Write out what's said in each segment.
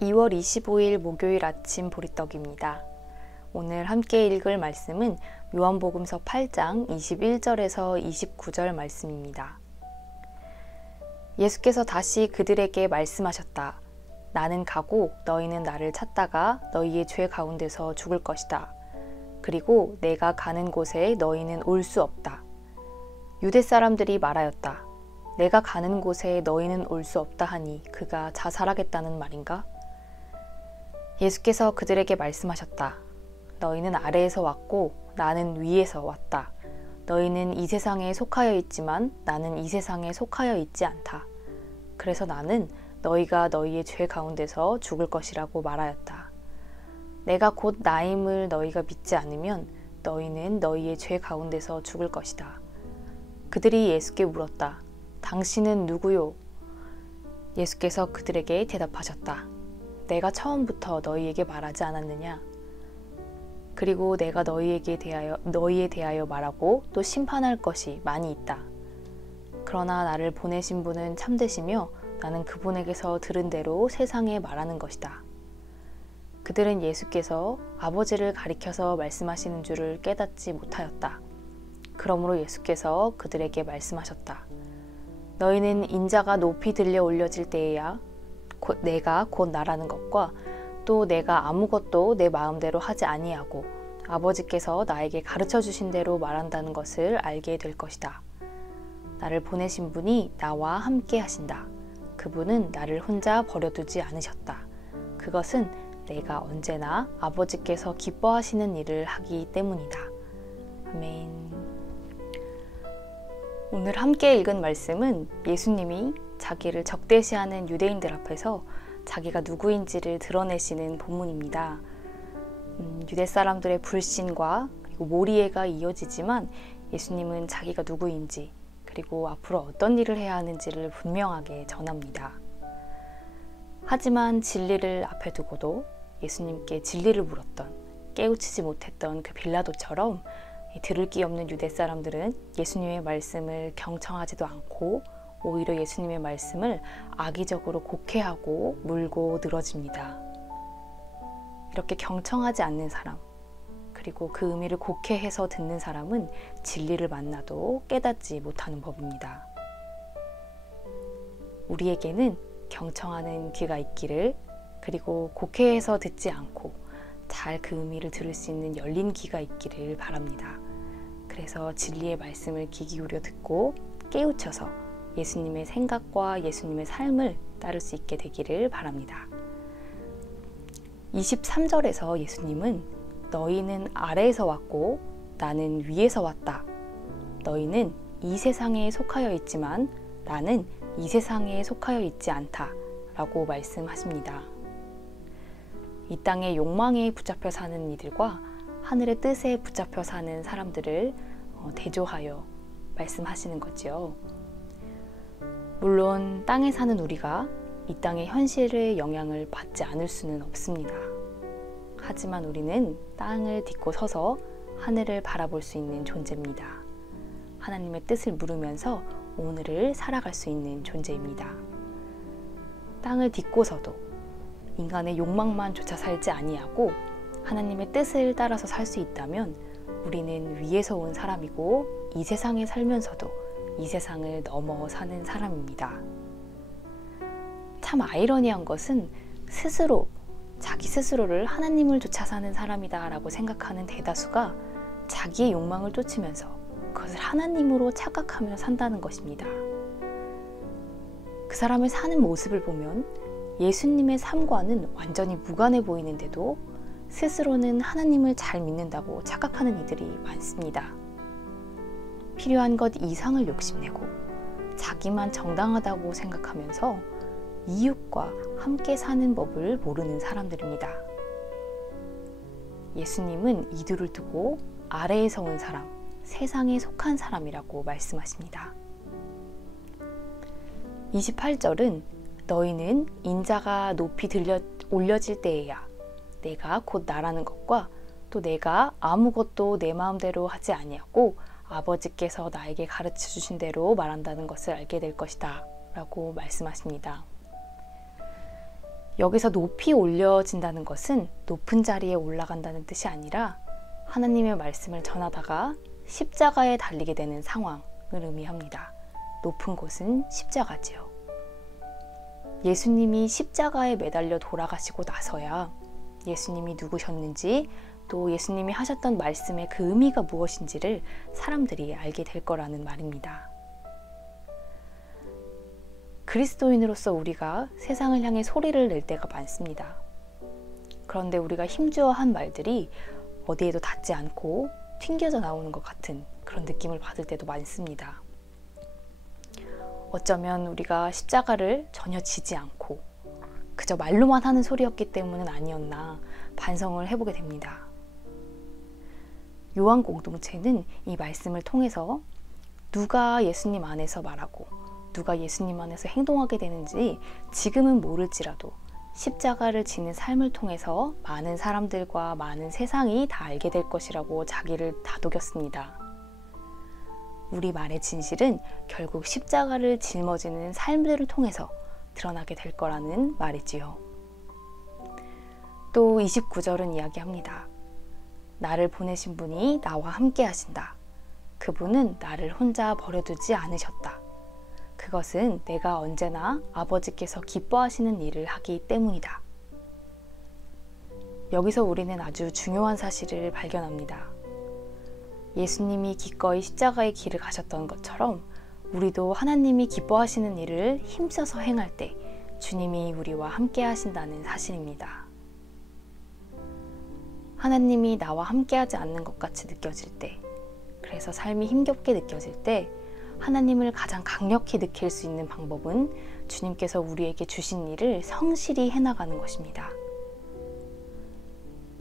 2월 25일 목요일 아침 보리떡입니다. 오늘 함께 읽을 말씀은 요한복음서 8장 21절에서 29절 말씀입니다. 예수께서 다시 그들에게 말씀하셨다. 나는 가고 너희는 나를 찾다가 너희의 죄 가운데서 죽을 것이다. 그리고 내가 가는 곳에 너희는 올 수 없다. 유대 사람들이 말하였다. 내가 가는 곳에 너희는 올 수 없다 하니 그가 자살하겠다는 말인가? 예수께서 그들에게 말씀하셨다. 너희는 아래에서 왔고 나는 위에서 왔다. 너희는 이 세상에 속하여 있지만 나는 이 세상에 속하여 있지 않다. 그래서 나는 너희가 너희의 죄 가운데서 죽을 것이라고 말하였다. 내가 곧 나임을 너희가 믿지 않으면 너희는 너희의 죄 가운데서 죽을 것이다. 그들이 예수께 물었다. 당신은 누구요? 예수께서 그들에게 대답하셨다. 내가 처음부터 너희에게 말하지 않았느냐? 그리고 내가 너희에 대하여 말하고 또 심판할 것이 많이 있다. 그러나 나를 보내신 분은 참되시며 나는 그분에게서 들은 대로 세상에 말하는 것이다. 그들은 예수께서 아버지를 가리켜서 말씀하시는 줄을 깨닫지 못하였다. 그러므로 예수께서 그들에게 말씀하셨다. 너희는 인자가 높이 들려 올려질 때에야 내가 곧 나라는 것과 또 내가 아무것도 내 마음대로 하지 아니하고 아버지께서 나에게 가르쳐 주신 대로 말한다는 것을 알게 될 것이다. 나를 보내신 분이 나와 함께 하신다. 그분은 나를 혼자 버려두지 않으셨다. 그것은 내가 언제나 아버지께서 기뻐하시는 일을 하기 때문이다. 아멘. 오늘 함께 읽은 말씀은 예수님이 자기를 적대시하는 유대인들 앞에서 자기가 누구인지를 드러내시는 본문입니다. 유대 사람들의 불신과 그리고 모리애가 이어지지만 예수님은 자기가 누구인지 그리고 앞으로 어떤 일을 해야 하는지를 분명하게 전합니다. 하지만 진리를 앞에 두고도 예수님께 진리를 물었던 깨우치지 못했던 그 빌라도처럼 들을 기 없는 유대 사람들은 예수님의 말씀을 경청하지도 않고 오히려 예수님의 말씀을 악의적으로 곡해하고 물고 늘어집니다. 이렇게 경청하지 않는 사람, 그리고 그 의미를 곡해해서 듣는 사람은 진리를 만나도 깨닫지 못하는 법입니다. 우리에게는 경청하는 귀가 있기를, 그리고 곡해해서 듣지 않고 잘 그 의미를 들을 수 있는 열린 귀가 있기를 바랍니다. 그래서 진리의 말씀을 귀 기울여 듣고 깨우쳐서 예수님의 생각과 예수님의 삶을 따를 수 있게 되기를 바랍니다. 23절에서 예수님은 너희는 아래에서 왔고 나는 위에서 왔다. 너희는 이 세상에 속하여 있지만 나는 이 세상에 속하여 있지 않다. 라고 말씀하십니다. 이 땅의 욕망에 붙잡혀 사는 이들과 하늘의 뜻에 붙잡혀 사는 사람들을 대조하여 말씀하시는 거지요. 물론 땅에 사는 우리가 이 땅의 현실의 영향을 받지 않을 수는 없습니다. 하지만 우리는 땅을 딛고 서서 하늘을 바라볼 수 있는 존재입니다. 하나님의 뜻을 물으면서 오늘을 살아갈 수 있는 존재입니다. 땅을 딛고서도 인간의 욕망만 쫓아 살지 아니하고 하나님의 뜻을 따라서 살 수 있다면 우리는 위에서 온 사람이고 이 세상에 살면서도 이 세상을 넘어 사는 사람입니다. 참 아이러니한 것은 자기 스스로를 하나님을 쫓아 사는 사람이다 라고 생각하는 대다수가 자기의 욕망을 쫓으면서 그것을 하나님으로 착각하며 산다는 것입니다. 그 사람의 사는 모습을 보면 예수님의 삶과는 완전히 무관해 보이는데도 스스로는 하나님을 잘 믿는다고 착각하는 이들이 많습니다. 필요한 것 이상을 욕심내고 자기만 정당하다고 생각하면서 이웃과 함께 사는 법을 모르는 사람들입니다. 예수님은 이들을 두고 아래에서 온 사람, 세상에 속한 사람이라고 말씀하십니다. 28절은 너희는 인자가 높이 올려질 때에야 내가 곧 나라는 것과 또 내가 아무것도 내 마음대로 하지 아니하고 아버지께서 나에게 가르쳐 주신 대로 말한다는 것을 알게 될 것이다 라고 말씀하십니다. 여기서 높이 올려진다는 것은 높은 자리에 올라간다는 뜻이 아니라 하나님의 말씀을 전하다가 십자가에 달리게 되는 상황을 의미합니다. 높은 곳은 십자가지요. 예수님이 십자가에 매달려 돌아가시고 나서야 예수님이 누구셨는지, 또 예수님이 하셨던 말씀의 그 의미가 무엇인지를 사람들이 알게 될 거라는 말입니다. 그리스도인으로서 우리가 세상을 향해 소리를 낼 때가 많습니다. 그런데 우리가 힘주어 한 말들이 어디에도 닿지 않고 튕겨져 나오는 것 같은 그런 느낌을 받을 때도 많습니다. 어쩌면 우리가 십자가를 전혀 지지 않고 그저 말로만 하는 소리였기 때문은 아니었나 반성을 해보게 됩니다. 요한 공동체는 이 말씀을 통해서 누가 예수님 안에서 말하고 누가 예수님 안에서 행동하게 되는지 지금은 모를지라도 십자가를 지는 삶을 통해서 많은 사람들과 많은 세상이 다 알게 될 것이라고 자기를 다독였습니다. 우리 말의 진실은 결국 십자가를 짊어지는 삶들을 통해서 드러나게 될 거라는 말이지요. 또 29절은 이야기합니다. 나를 보내신 분이 나와 함께 하신다. 그분은 나를 혼자 버려두지 않으셨다. 그것은 내가 언제나 아버지께서 기뻐하시는 일을 하기 때문이다. 여기서 우리는 아주 중요한 사실을 발견합니다. 예수님이 기꺼이 십자가의 길을 가셨던 것처럼 우리도 하나님이 기뻐하시는 일을 힘써서 행할 때 주님이 우리와 함께 하신다는 사실입니다. 하나님이 나와 함께 하지 않는 것 같이 느껴질 때, 그래서 삶이 힘겹게 느껴질 때 하나님을 가장 강력히 느낄 수 있는 방법은 주님께서 우리에게 주신 일을 성실히 해나가는 것입니다.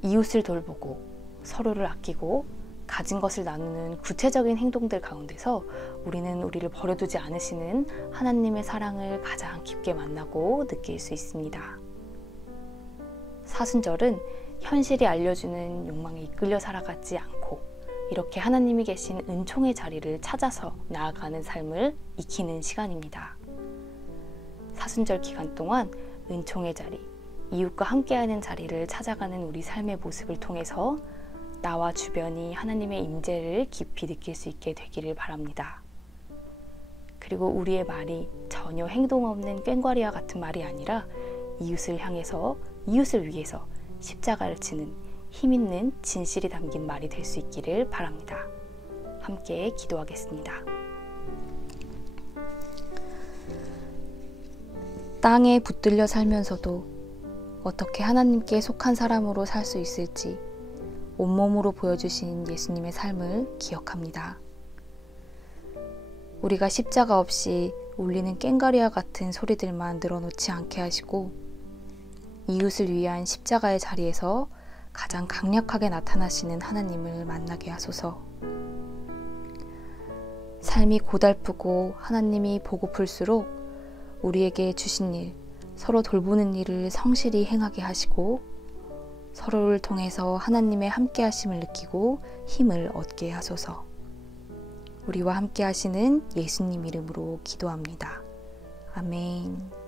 이웃을 돌보고 서로를 아끼고 가진 것을 나누는 구체적인 행동들 가운데서 우리는 우리를 버려두지 않으시는 하나님의 사랑을 가장 깊게 만나고 느낄 수 있습니다. 사순절은 현실이 알려주는 욕망에 이끌려 살아가지 않고 이렇게 하나님이 계신 은총의 자리를 찾아서 나아가는 삶을 익히는 시간입니다. 사순절 기간 동안 은총의 자리, 이웃과 함께하는 자리를 찾아가는 우리 삶의 모습을 통해서 나와 주변이 하나님의 임재를 깊이 느낄 수 있게 되기를 바랍니다. 그리고 우리의 말이 전혀 행동 없는 꽹과리와 같은 말이 아니라 이웃을 향해서, 이웃을 위해서 십자가를 지는 힘있는 진실이 담긴 말이 될 수 있기를 바랍니다. 함께 기도하겠습니다. 땅에 붙들려 살면서도 어떻게 하나님께 속한 사람으로 살 수 있을지 온몸으로 보여주신 예수님의 삶을 기억합니다. 우리가 십자가 없이 울리는 꽹과리와 같은 소리들만 늘어놓지 않게 하시고 이웃을 위한 십자가의 자리에서 가장 강력하게 나타나시는 하나님을 만나게 하소서. 삶이 고달프고 하나님이 보고플수록 우리에게 주신 일, 서로 돌보는 일을 성실히 행하게 하시고 서로를 통해서 하나님의 함께 하심을 느끼고 힘을 얻게 하소서. 우리와 함께 하시는 예수님 이름으로 기도합니다. 아멘.